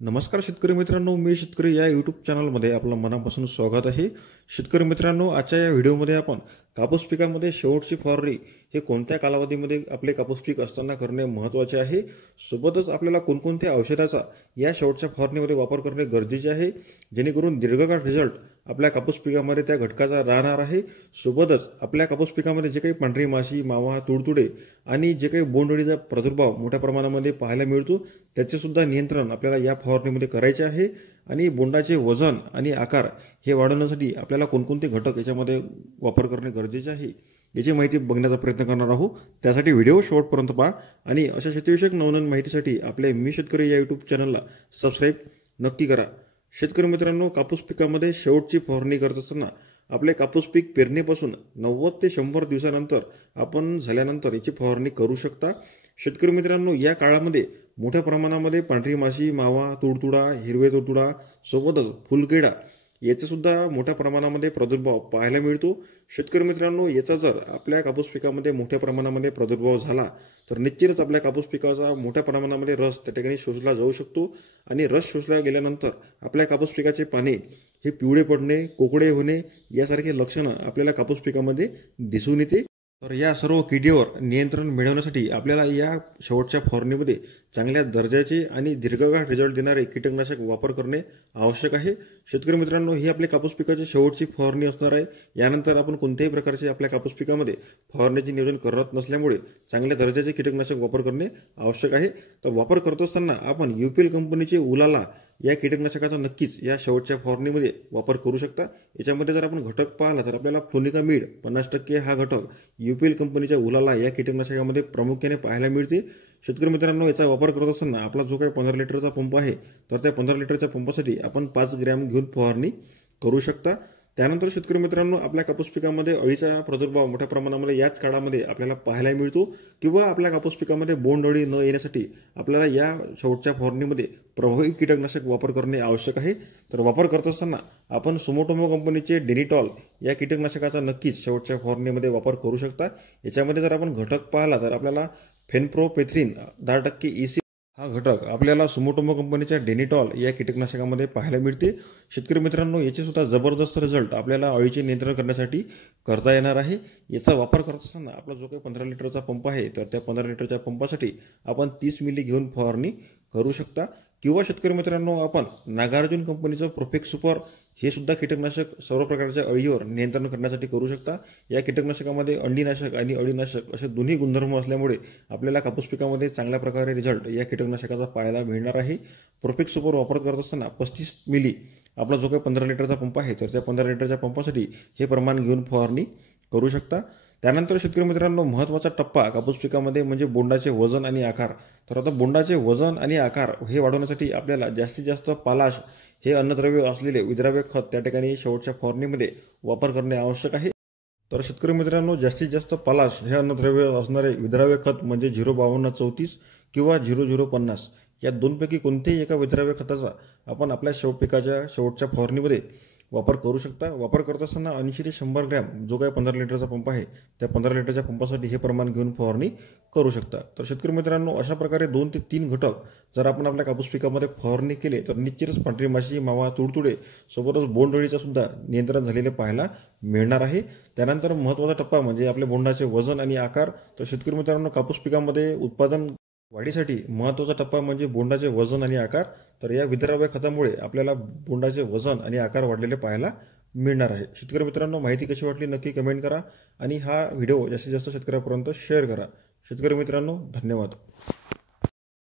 नमस्कार शेतकरी मित्रांनो, मी शेतकरी या यूट्यूब चॅनलमध्ये आपलं मनापासून स्वागत आहे। शेतकरी मित्रांनो, आजच्या या व्हिडिओमध्ये आपण कापूस पिकामध्ये शेवटची फवारणी हे कोणत्या कालावधीमध्ये आपले कापूस पीक असताना करणे महत्त्वाचे आहे, सोबतच आपल्याला कोणकोणत्या औषधाचा या शेवटच्या फवारणीमध्ये वापर करणे गरजेचे आहे, जेणेकरून दीर्घकाळ रिझल्ट आपल्या कापूस पिकामध्ये त्या घटकाचा राहणार आहे। सोबतच आपल्या कापूस पिकामध्ये जे काही पांढरी माशी, मावा, तुडतुडे आणि जे काही बोंडअळीचा प्रादुर्भाव मोठ्या प्रमाणामध्ये पाहायला मिळतो, त्याचे सुद्धा नियंत्रण आपल्याला या फवारणीमध्ये करायचे आहे। आणि बोंडाचे वजन आणि आकार हे वाढवण्यासाठी आपल्याला कोणकोणते घटक याच्यामध्ये वापर करणे गरजेचे आहे याची माहिती बघण्याचा प्रयत्न करणार आहोत। त्यासाठी व्हिडिओ शेवटपर्यंत पहा आणि अशा शेतीविषयक नवनवीन माहितीसाठी आपले मी शेतकरी या यूट्यूब चॅनलला सबस्क्राईब नक्की करा। शेतकरी मित्रांनो, कापूस पिकामध्ये शेवटची फवारणी करत असताना आपले कापूस पीक पेरणीपासून 90 ते 100 दिवसानंतर आपण झाल्यानंतर याची फवारणी करू शकता। शेतकरी मित्रांनो, या काळामध्ये मोठ्या प्रमाणामध्ये पांढरी माशी, मावा, तुडतुडा, हिरवे तुडतुडा सोबतच फुलकिडा याचे सुद्धा मोठ्या प्रमाणामध्ये प्रादुर्भाव पाहायला मिळतो। शेतकरी मित्रांनो, याचा जर आपल्या कापूस पिकामध्ये मोठ्या प्रमाणामध्ये प्रादुर्भाव झाला तर निश्चितच आपल्या कापूस पिकाचा मोठ्या प्रमाणामध्ये रस त्या ठिकाणी शोषला जाऊ शकतो आणि रस शोषला गेल्यानंतर आपल्या कापूस पिकाचे पाने हे पिवळे पडणे, कोकडे होणे यासारखे लक्षणं आपल्याला कापूस पिकामध्ये दिसून येते। तर या सर्व किडीवर नियंत्रण मिळवण्यासाठी आपल्याला या शेवटच्या फवारणीमध्ये चांगल्या दर्जाचे आणि दीर्घकाळ रिझल्ट देणारे कीटकनाशक वापर करणे आवश्यक आहे। शेतकरी मित्रांनो, ही आपल्या कापूस पिकाची शेवटची फवारणी असणार आहे। यानंतर आपण कोणत्याही प्रकारचे आपल्या कापूस पिकामध्ये फवारणीचे नियोजन करत नसल्यामुळे चांगल्या दर्जाचे कीटकनाशक वापर करणे आवश्यक आहे। तर वापर करत असताना आपण यूपीएल कंपनीचे उलाला या कीटकनाशकाचा नक्कीच या शेवटच्या फवारणीमध्ये वापर करू शकता। याच्यामध्ये जर आपण घटक पाहिला तर आपल्याला फ्लोनिकामीड 50% हा घटक यूपीएल कंपनीच्या उलाला या कीटकनाशकामध्ये प्रामुख्याने पाहायला मिळते। शेतकरी मित्रांनो, याचा वापर करत असताना आपला जो काही 15 लिटरचा पंप आहे तर त्या 15 लिटरच्या पंपासाठी आपण 5 ग्रॅम घेऊन फवारणी करू शकता। त्यानंतर शेतकरी मित्रांनो, आपल्या कापूस पिकामध्ये अळीचा प्रादुर्भाव मोठ्या प्रमाणामध्ये याच काळामध्ये आपल्याला पाहायला मिळतो किंवा आपल्या कापूस पिकामध्ये बोंडअळी न येण्यासाठी आपल्याला या शेवटच्या फवारणीमध्ये प्रभावी कीटकनाशक वापर करणे आवश्यक आहे। तर वापर करत असताना आपण सुमोटोमो कंपनीचे डेनिटॉल या कीटकनाशकाचा नक्कीच शेवटच्या फवारणीमध्ये वापर करू शकता। याच्यामध्ये जर आपण घटक पाहिला तर आपल्याला फेनप्रोपेथ्रिन 10% EC हा घटक आपल्याला सुमोटोमो कंपनीच्या डेनिटॉल या कीटकनाशकामध्ये पाहायला मिळते। शेतकरी मित्रांनो, याचे सुद्धा जबरदस्त रिझल्ट आपल्याला अळीचे नियंत्रण करण्यासाठी करता येणार आहे। याचा वापर करत असताना आपला जो काही 15 लिटरचा पंप आहे तर त्या 15 लिटरच्या पंपासाठी आपण 30 मिली घेऊन फवारणी करू शकता। किंवा शेतकरी मित्रांनो, आपण नागार्जुन कंपनीचं प्रोफेक्स सुपर हे सुद्धा कीटकनाशक सर्व प्रकारच्या अळीवर नियंत्रण करण्यासाठी करू शकता। या कीटकनाशकामध्ये अंडीनाशक आणि अळीनाशक असे दोन्ही गुणधर्म असल्यामुळे आपल्याला कापूस पिकामध्ये चांगल्या प्रकारे रिझल्ट या कीटकनाशकाचा पाहायला मिळणार आहे। प्रोफेक्स सुपर वापर करत असताना 35 मिली आपला जो काही 15 लिटरचा पंप आहे तर त्या 15 लिटरच्या पंपासाठी हे प्रमाण घेऊन फवारणी करू शकता। त्यानंतर शेतकरी मित्रांनो, महत्त्वाचा टप्पा कापूस पिकामध्ये म्हणजे बोंडाचे वजन आणि आकार। तर आता बोंडाचे वजन आणि आकार हे वाढवण्यासाठी आपल्याला जास्तीत जास्त पालाश हे अन्नद्रव्य असलेले विद्राव्य खत त्या ठिकाणी शेवटच्या फवारणीमध्ये वापर करणे आवश्यक आहे। तर शेतकरी मित्रांनो, जास्तीत जास्त पालाश हे अन्नद्रव्य असणारे विद्राव्य खत म्हणजे 05234 किंवा 0050 या दोनपैकी कोणत्याही एका विद्राव्य खताचा आपण आपल्या पिकाच्या शेवटच्या फवारणीमध्ये वापर करू शकता। वापर करत असताना 80 ते 100 ग्रॅम जो काही 15 लिटरचा पंप आहे त्या 15 लिटरच्या पंपासाठी हे प्रमाण घेऊन फवारणी करू शकता। तर शेतकरी मित्रांनो, अशा प्रकारे 2 ते 3 घटक जर आपण आपल्या कापूस पिकामध्ये फवारणी केले तर निश्चितच पांढरी माशी, मावा, तुडतुडे सोबतच बोंडअळीचा सुद्धा नियंत्रण झालेले पाहायला मिळणार आहे। त्यानंतर महत्त्वाचा टप्पा म्हणजे आपले बोंडाचे वजन आणि आकार। तर शेतकरी मित्रांनो, कापूस पिकामध्ये उत्पादन वाढीसाठी महत्त्वाचा टप्पा म्हणजे बोंडाचे वजन आणि आकार। तर या विद्राव्य खतामुळे आपल्याला बोंडाचे वजन आणि आकार वाढलेले पाहायला मिळणार आहे। शेतकरी मित्रांनो, माहिती कशी वाटली नक्की कमेंट करा आणि हा व्हिडिओ जास्तीत जास्त शेतकऱ्यांपर्यंत शेअर करा। शेतकरी मित्रांनो, धन्यवाद।